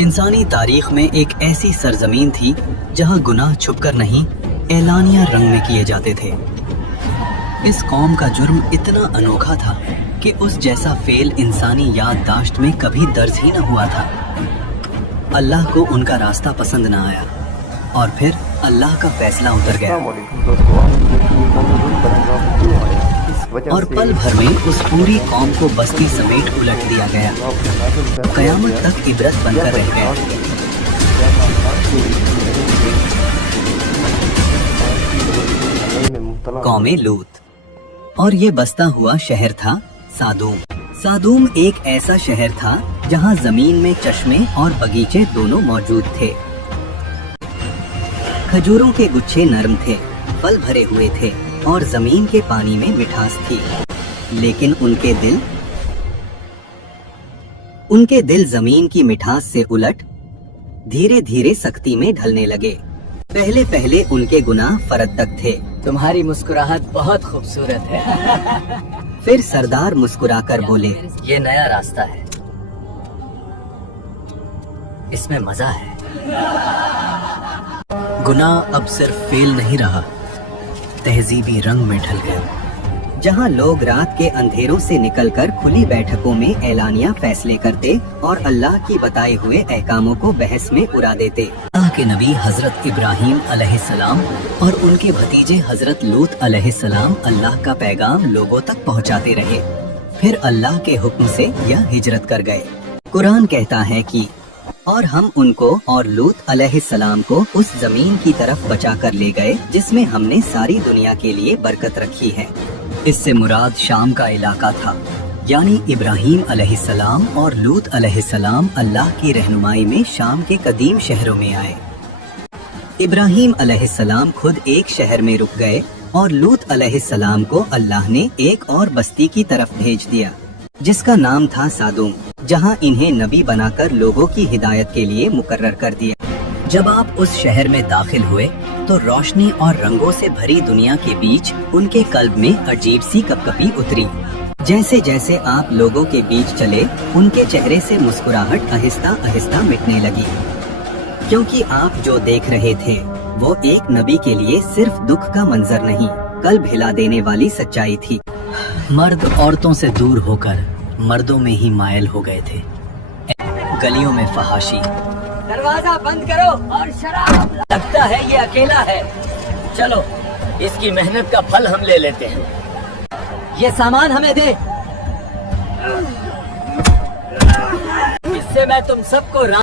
انسانی تاریخ میں ایک ایسی سرزمین تھی جہاں گناہ چھپ کر نہیں اعلانیہ رنگ میں کیے جاتے تھے۔ اس قوم کا جرم اتنا انوکھا تھا کہ اس جیسا فعل انسانی یادداشت میں کبھی درج ہی نہ ہوا تھا۔ اللہ کو ان کا راستہ پسند نہ آیا اور پھر اللہ کا فیصلہ اتر گیا اور پل بھر میں اس پوری قوم کو بستی سمیٹ الٹ دیا گیا، قیامت تک عبرت بن کر رہ گیا۔ قوم لوط، اور یہ بستا ہوا شہر تھا سادوم۔ سادوم ایک ایسا شہر تھا جہاں زمین میں چشمے اور باغیچے دونوں موجود تھے۔ کھجوروں کے گچھے نرم تھے، پھل بھرے ہوئے تھے اور زمین کے پانی میں مٹھاس تھی، لیکن ان کے دل زمین کی مٹھاس سے الٹ دھیرے دھیرے سختی میں ڈھلنے لگے۔ پہلے ان کے گناہ فرد تک تھے۔ تمہاری مسکراہٹ بہت خوبصورت ہے۔ پھر سردار مسکرا کر بولے، یہ نیا راستہ ہے، اس میں مزہ ہے۔ گناہ اب صرف فعل نہیں رہا، تہذیبی رنگ میں ڈھل گیا۔ جہاں لوگ رات کے اندھیروں سے نکل کر کھلی بیٹھکوں میں اعلانیہ فیصلے کرتے اور اللہ کی بتائے ہوئے احکاموں کو بحث میں اڑا دیتے۔ اللہ کے نبی حضرت ابراہیم علیہ السلام اور ان کے بھتیجے حضرت لوط علیہ السلام اللہ کا پیغام لوگوں تک پہنچاتے رہے، پھر اللہ کے حکم سے یہ ہجرت کر گئے۔ قرآن کہتا ہے کہ اور ہم ان کو اور لوط علیہ السلام کو اس زمین کی طرف بچا کر لے گئے جس میں ہم نے ساری دنیا کے لیے برکت رکھی ہے۔ اس سے مراد شام کا علاقہ تھا، یعنی ابراہیم علیہ السلام اور لوط علیہ السلام اللہ کی رہنمائی میں شام کے قدیم شہروں میں آئے۔ ابراہیم علیہ السلام خود ایک شہر میں رک گئے اور لوط علیہ السلام کو اللہ نے ایک اور بستی کی طرف بھیج دیا جس کا نام تھا سادوم، جہاں انہیں نبی بنا کر لوگوں کی ہدایت کے لیے مقرر کر دیا۔ جب آپ اس شہر میں داخل ہوئے تو روشنی اور رنگوں سے بھری دنیا کے بیچ ان کے قلب میں عجیب سی کپکپی اتری۔ جیسے جیسے آپ لوگوں کے بیچ چلے، ان کے چہرے سے مسکراہٹ آہستہ آہستہ مٹنے لگی، کیونکہ آپ جو دیکھ رہے تھے وہ ایک نبی کے لیے صرف دکھ کا منظر نہیں، قلب ہلا دینے والی سچائی تھی۔ مرد عورتوں سے دور ہو کر مردوں میں ہی مائل ہو گئے تھے۔ گلیوں میں فحاشی، دروازہ بند کرو اور شراب۔ لگتا ہے یہ اکیلا ہے، چلو اس کی محنت کا پھل ہم لے لیتے ہیں۔ یہ سامان ہمیں دے، اس سے میں تم سب کو